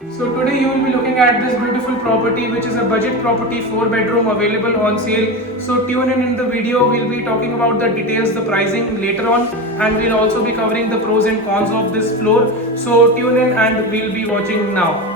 So today you will be looking at this beautiful property, which is a budget property, 4 bedroom, available on sale. So tune in the video. We'll be talking about the details, the pricing later on, and we'll also be covering the pros and cons of this floor. So tune in and we'll be watching now.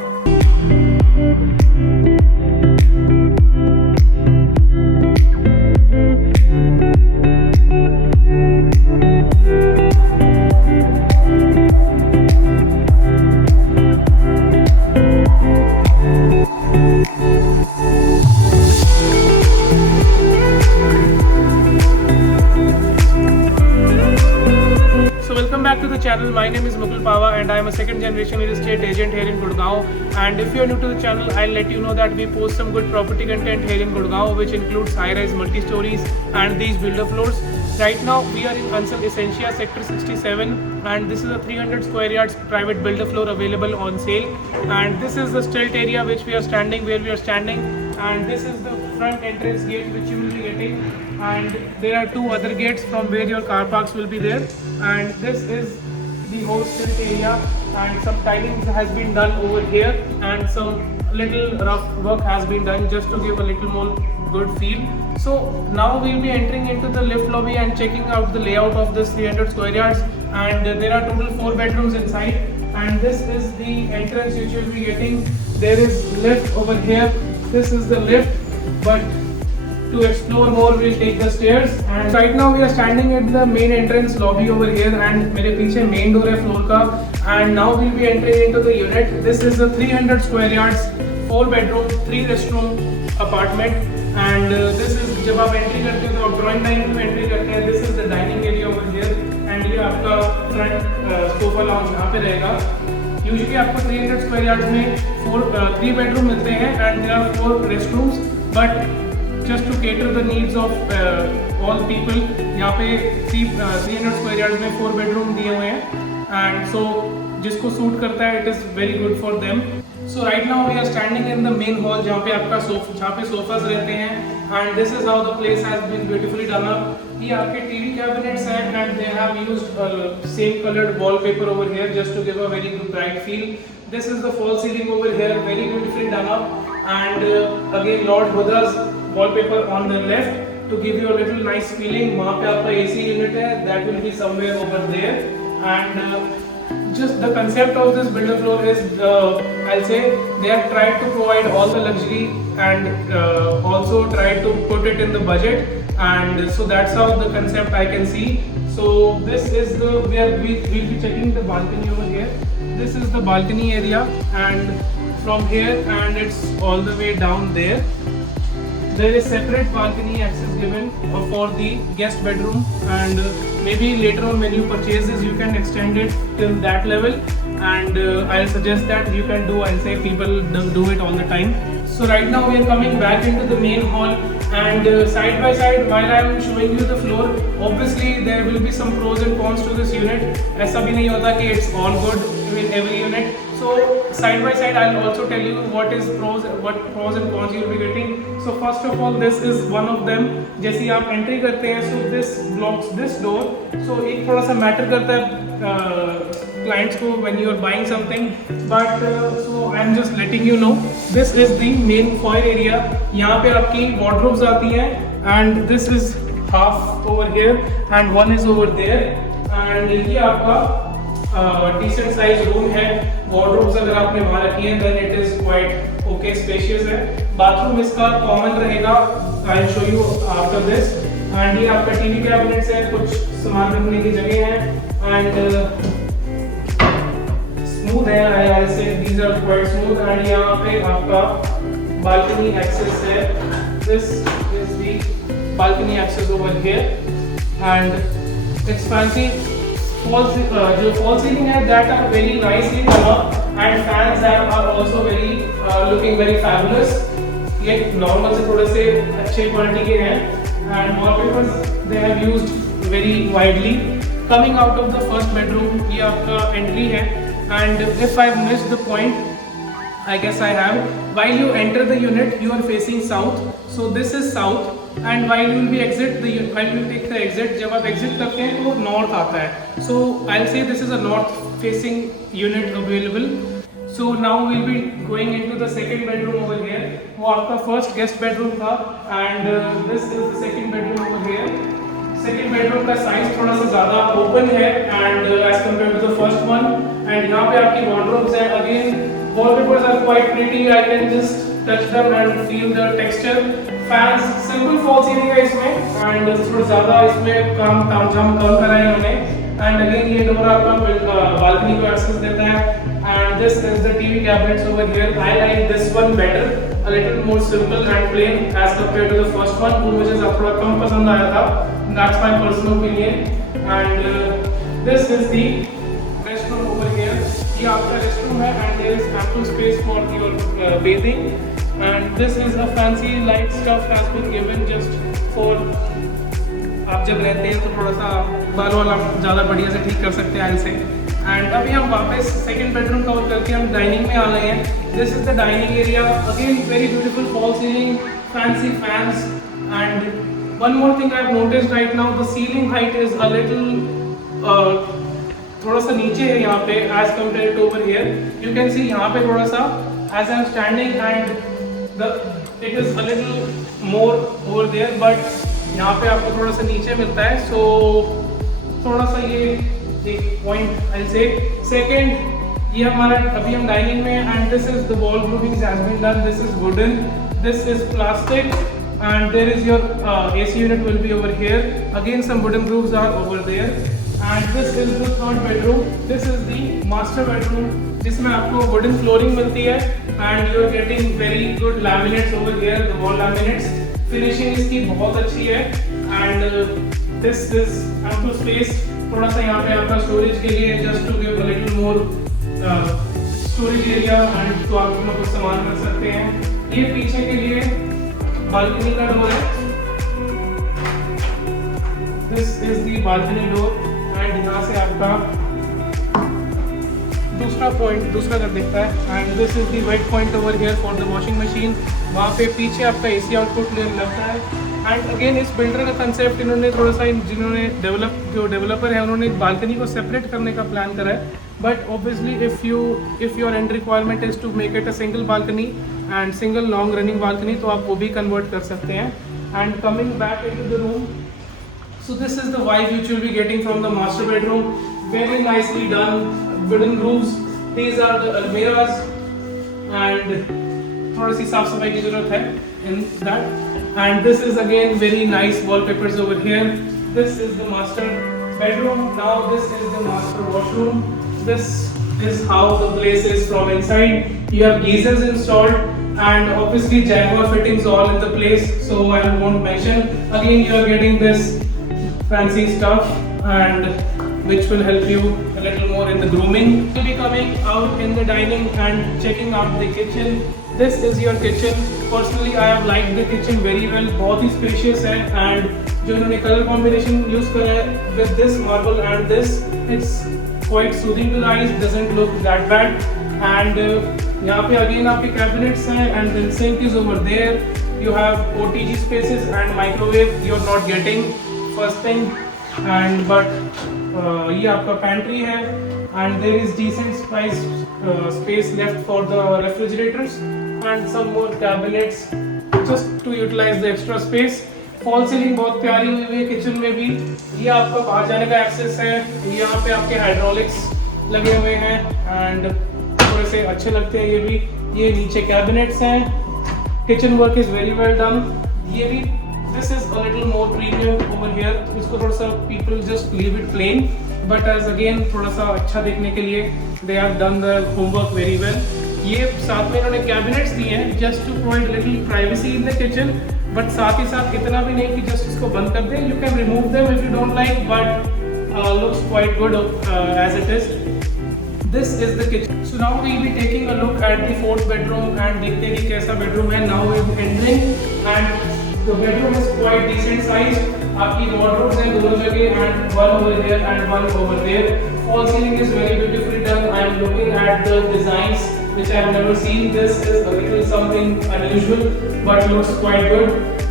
So welcome back to the channel. My name is Mukul Pava and I am a second generation real estate agent here in Gurgaon. And if you are new to the channel, I'll let you know that we post some good property content here in Gurgaon, which includes high-rise multi-stories and these builder floors. Right now we are in Ansal Essentia sector 67 and this is a 300 square yards private builder floor available on sale. And this is the stilt area which we are standing, and this is the front entrance gate which you will be getting, and there are two other gates from where your car parks will be there. And this is the whole stilt area, and some tiling has been done over here and some little rough work has been done just to give a little more good feel. So now we'll be entering into the lift lobby and checking out the layout of this 300 square yards, and there are total 4 bedrooms inside, and this is the entrance which you'll be getting. There is lift over here. This is the lift, but to explore more we'll take the stairs. And right now we are standing at the main entrance lobby over here, and मेरे पीछे main door है floor का, and now we'll be entering into the unit. This is a 300 square yards 4 bedroom 3 restroom apartment, and this is जब आप entry करते हैं तो आप drawing dining में entry करते हैं. This is the dining area over here, and ये आपका front sofa lounge यहाँ पे रहेगा. यूजुअली आपको 300 स्क्वायर यार्ड्स में 3 बेडरूम मिलते हैं and there are 4 rest rooms, but just to cater the needs of all people यहाँ पे 300 स्क्वायर यार्ड्स में 4 बेडरूम दिए हुए हैं, एंड सो जिसको सूट करता है it is very good for them. So right now we are standing in the main hall जहाँ पे आपका जहाँ पे सोफाज रहते हैं, and this is how the place has been beautifully done up. ये आपके TV cabinets हैं and they have used same colored wallpaper over here just to give a very good bright feel. This is the false ceiling over here, very beautifully done up, and again Lord Buddha's wallpaper on the left to give you a little nice feeling. वहाँ पे आपका AC unit है, that will be somewhere over there, and just the concept of this builder floor is I'll say they have tried to provide all the luxury and also tried to put it in the budget, and so that's how the concept I can see. So this is the where we'll be checking the balcony over here. This is the balcony area, and from here and it's all the way down there. There is separate balcony access given for the guest bedroom, and maybe later on when you purchase this you can extend it till that level, and I'll suggest that you can do. I'll say people don't do it all the time. So right now we are coming back into the main hall, and side by side while I am showing you the floor, obviously there will be some pros and cons to this unit. ऐसा भी नहीं होता कि it's all good in every unit. So side by side I'll also tell you what pros and cons you'll be getting. So first of all, this is one of them. जैसे ही आप entry करते हैं, so this blocks this door. So एक थोड़ा सा matter करता है clients को when you are buying something. But so I'm just letting you know. This is the main foyer area. यहाँ पे आपकी wardrobes आती हैं, and this is half over here and one is over there. And ये आपका decent size room है. Wardrobes अगर आपने वहाँ रखी है then it is quite okay, spacious है. बाथरूम इसका कॉमन रहेगा. I'll show you after this. And ये आपका TV cabinets है, कुछ सामान रखने की जगह है, and स्मूथ है. I'll say these are quite smooth. And यहाँ पे आपका balcony access है. This is the balcony access over here, and it's fancy. जो फॉल सीलिंग है that are very nicely done up, and fans that are also very looking very fabulous. ये normal से थोड़े से अच्छे क्वालिटी के हैं, and wallpapers they have used very widely. Coming out of the first bedroom, ये आपका entry है, and if I've missed the point, I guess I have. While you enter the unit, you are facing south. So this is south, and while you will be while you take the exit, जब आप exit करते हैं तो north आता है. So I'll say this is a north facing unit available. So now we'll be going into the second bedroom over here. वो आपका first guest bedroom था and this is the second bedroom over here. Second bedroom का size थोड़ा सा ज़्यादा open है and as compared to the first one. And यहाँ पे आपकी wardrobes हैं. Again wallpapers are quite pretty. I can just touch them and feel the texture. Fans simple fall ceiling है इसमें and थोड़ा ज़्यादा इसमें काम तामझाम कम करा है इन्होंने. And again ये डोर आपका balcony को access देता है. And this is the TV cabinets over here. I like this one better, a little more simple and plain as compared to the first one. वो मुझे थोड़ा कम पसंद आया था. That's my personal opinion. And this is the restroom over here. ये आपका restroom है and there is ample space for your bathing. And this is a fancy light stuff has been given just for आप जब रहते हैं तो थोड़ा सा बाल वाल आप ज़्यादा बढ़िया से ठीक कर सकते हैं आयल से. एंड अभी हम वापस सेकंड बेडरूम कवर करके हम डाइनिंग में आ गए हैं. This is the dining area. Again very beautiful fall ceiling, fancy fans and one more thing I have noticed right now, the ceiling height is a little थोड़ा सा नीचे है यहाँ पे as compare to over here. You can see यहाँ पे थोड़ा सा as I am standing and it is a little more over there, but यहाँ पे आपको थोड़ा सा नीचे मिलता है. सो थोड़ा सा ये एक पॉइंट आई से. सेकंड ये हमारा अभी हम डाइनिंग में and this is the wall grooving has been done. This is wooden, this is plastic and there is your AC unit will be over here. Again some wooden grooves are over there. And this is the third bedroom. This is the master bedroom जिसमें आपको wooden flooring मिलती है and you are getting very good laminates over here, the wall laminates. Finishing इसकी बहुत अच्छी है and this is ample space. थोड़ा सा यहाँ पे आपका स्टोरेज के लिए just to give a little more storage area and तो आप अपना कुछ सामान रख सकते हैं. ये पीछे के लिए बालकनी का डोर है. This is the balcony door and यहाँ से आपका दूसरा घर दिखता है and this is the wet point over here for the washing machine. वहाँ पे पीछे आपका AC आउटपुट लगता है. एंड अगेन इस बिल्डर का कंसेप्ट इन्होंने थोड़ा सा जिन्होंने जो डेवलपर है उन्होंने बालकनी को सेपरेट करने का प्लान करा है. But obviously if your end requirement is to make it a single balcony and single long running balcony तो आप वो भी कन्वर्ट कर सकते हैं. And coming back into the room, so this is the vibe which you'll be getting from the master bedroom. Very nicely done, wooden roofs. These are the almirahs and थोड़ी सी साफ सफाई की जरूरत है in that. And this is again very nice wallpapers over here. This is the master bedroom. Now this is the master washroom. This is how the place is from inside. You have geysers installed and obviously Jaguar fittings all in the place, so I won't mention. Again you are getting this fancy stuff and which will help you a little more in the grooming. We'll be coming out in the dining and checking out the kitchen. This is your kitchen. Personally I have liked the kitchen very well. बहुत ही spacious है and जो इन्होंने colour combination use करा है with this marble and this, it's quite soothing to the eyes. Doesn't look that bad. And यहाँ पे again आपके cabinets हैं and the sink is over there. You have OTG spaces and microwave. You're not getting first thing. And but ये आपका pantry है and there is decent space left for the refrigerators and some more cabinets just to utilize the extra space. Fall ceiling बहुत प्यारी हुई है kitchen में भी. ये आपका बाहर जाने का एक्सेस है. यहाँ पे आपके हाइड्रोलिक्स लगे हुए हैं एंड थोड़े से अच्छे लगते हैं ये भी. ये नीचे कैबिनेट्स हैं. Kitchen work is very well done. ये भी this is a little more premium over here. इसको थोड़ा सा people just leave it plain but as again थोड़ा सा अच्छा देखने के लिए they have done the homework very well. ये साथ में इन्होंने कैबिनेट्स दिए हैं just to provide little privacy in the kitchen, but साथ ही साथ इतना भी नहीं कि जस्ट इसको बंद कर दें. You can remove them if you don't like but looks quite good as it is. This is the kitchen. So now we will be taking a look at the fourth bedroom and देखते हैं कि कैसा bedroom है. Now we are entering and the bedroom is quite decent size. आपकी wardrobes हैं दोनों जगह and one over here and one over there. Fall ceiling is very beautifully done. I am looking at the designs which I have never seen. This is a little something unusual but looks quite good.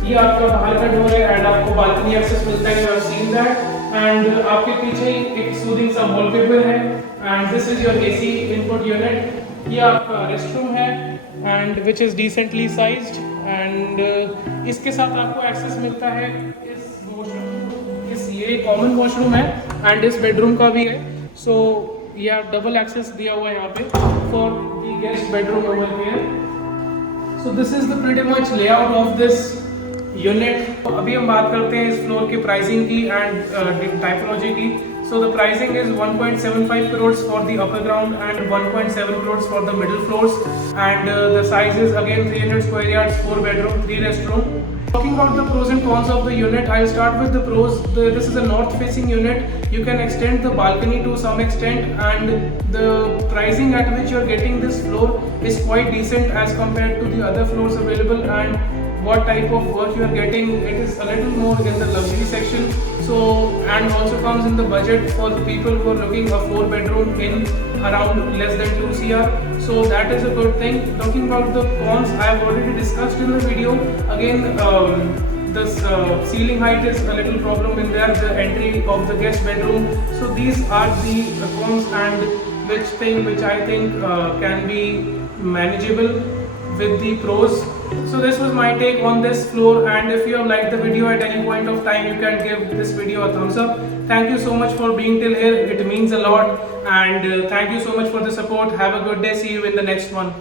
ये आपका बाहर का door है and आपको balcony access मिलता है. You have seen that. And आपके पीछे एक सूदिंग सा वॉलपेपर है and this is your AC input unit. ये आपका रेस्ट रूम है and which is decently sized and इसके साथ आपको एक्सेस मिलता है इस वॉशरूम, इस ये कॉमन वॉशरूम है एंड इस बेडरूम का भी है. सो ये आप डबल एक्सेस दिया हुआ है यहाँ पे for the guest bedroom over here. So this is the pretty much layout of this unit. अभी हम बात करते हैं इस फ्लोर की प्राइसिंग की एंड टाइपोलॉजी की. So the pricing is 1.75 crores for the upper ground and 1.7 crores for the middle floors, and the size is again 300 square yards, 4 bedroom, 3 restroom. Talking about the pros and cons of the unit, I'll start with the pros. This is a north facing unit. You can extend the balcony to some extent, and the pricing at which you're getting this floor is quite decent as compared to the other floors available, and what type of work you are getting, it is a little more in the luxury section. So, and also comes in the budget for the people who are looking a 4 bedroom in around less than 2 CR. So that is a good thing. Talking about the cons, I have already discussed in the video. Again, the ceiling height is a little problem in there, the entry of the guest bedroom. So these are the cons, and which I think can be manageable with the pros. So this was my take on this floor, and if you have liked the video at any point of time, you can give this video a thumbs up. Thank you so much for being till here, it means a lot, and thank you so much for the support. Have a good day, see you in the next one.